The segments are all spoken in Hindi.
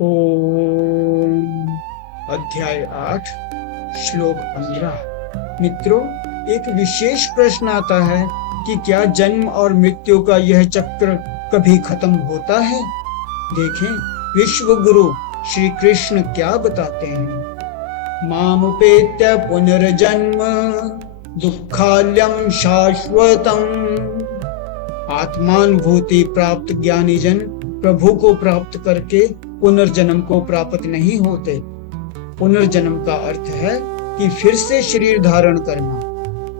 ओम। अध्याय 8 श्लोक 15। मित्रों, एक विशेष प्रश्न आता है कि क्या जन्म और मृत्यु का यह चक्र कभी खत्म होता है। देखें, विश्व गुरु श्री कृष्ण क्या बताते हैं। मामुपेत्य पुनर्जन्म दुःखालयं शाश्वतम्। आत्मानुभूति प्राप्त ज्ञानी जन प्रभु को प्राप्त करके पुनर्जन्म को प्राप्त नहीं होते। पुनर्जन्म का अर्थ है कि फिर से शरीर धारण करना।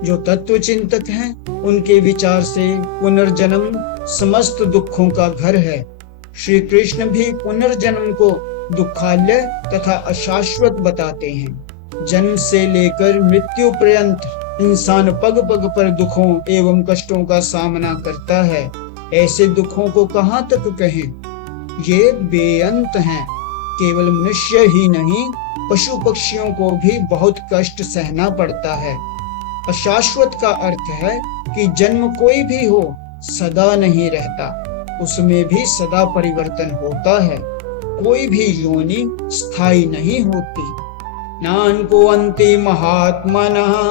जो तत्व चिंतक हैं, उनके विचार से पुनर्जन्म समस्त दुखों का घर है। श्री कृष्ण भी पुनर्जन्म को दुखालय तथा अशाश्वत बताते हैं। जन्म से लेकर मृत्यु पर्यंत इंसान पग पग पर दुखों एवं कष्टों का सामना करता है। ऐसे दुखों को कहाँ तक कहें, ये बेअंत हैं। केवल मनुष्य ही नहीं, पशु पक्षियों को भी बहुत कष्ट सहना पड़ता है। अशाश्वत का अर्थ है कि जन्म कोई भी हो, सदा नहीं रहता, उसमें भी सदा परिवर्तन होता है। कोई भी योनि स्थायी नहीं होती। नान्कुवन्ति महात्मनः।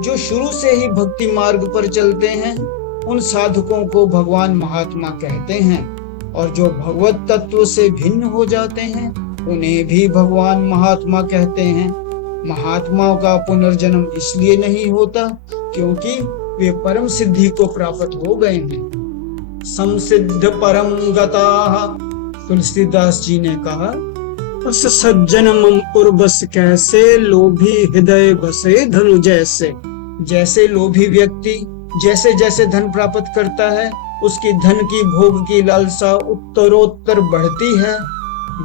जो शुरू से ही भक्ति मार्ग पर चलते हैं, उन साधकों को भगवान महात्मा कहते हैं, और जो भगवत तत्व से भिन्न हो जाते हैं, उन्हें भी भगवान महात्मा कहते हैं। महात्माओं का पुनर्जन्म इसलिए नहीं होता क्योंकि वे परम सिद्धि को प्राप्त हो गए हैं। संसिद्ध परम गताः। तुलसीदास जी ने कहा, उस सज्जन मम उर्वस कैसे, लोभी हृदय बसे धनु जैसे। जैसे लोभी व्यक्ति जैसे जैसे धन प्राप्त करता है, उसकी धन की भोग की लालसा उत्तरोत्तर बढ़ती है।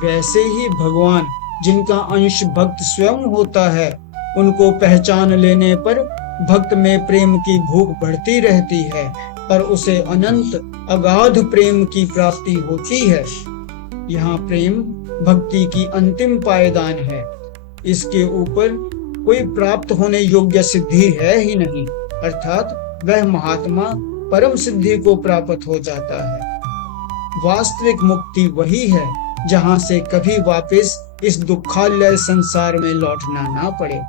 वैसे ही भगवान, जिनका अंश भक्त स्वयं होता है, उनको पहचान लेने पर भक्त में प्रेम की भूख बढ़ती रहती है और उसे अनंत अगाध प्रेम की प्राप्ति होती है। यहाँ प्रेम भक्ति की अंतिम पायदान है। इसके ऊपर कोई प्राप्त होने योग्य सिद्धि है ही नहीं, अर्थात वह महात्मा परम सिद्धि को प्राप्त हो जाता है। वास्तविक मुक्ति वही है जहां से कभी वापस इस दुखालय संसार में लौटना ना पड़े।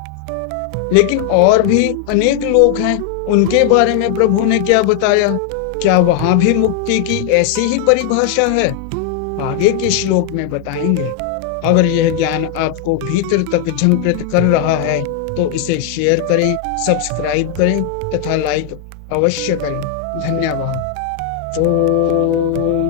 लेकिन और भी अनेक लोग हैं, उनके बारे में प्रभु ने क्या बताया? क्या वहां भी मुक्ति की ऐसी ही परिभाषा है? आगे के श्लोक में बताएंगे। अगर यह ज्ञान आपको भीतर तक झंकृत कर रहा है तो इसे शेयर करें, सब्सक्राइब करें तथा लाइक अवश्य करें। धन्यवाद। ओम।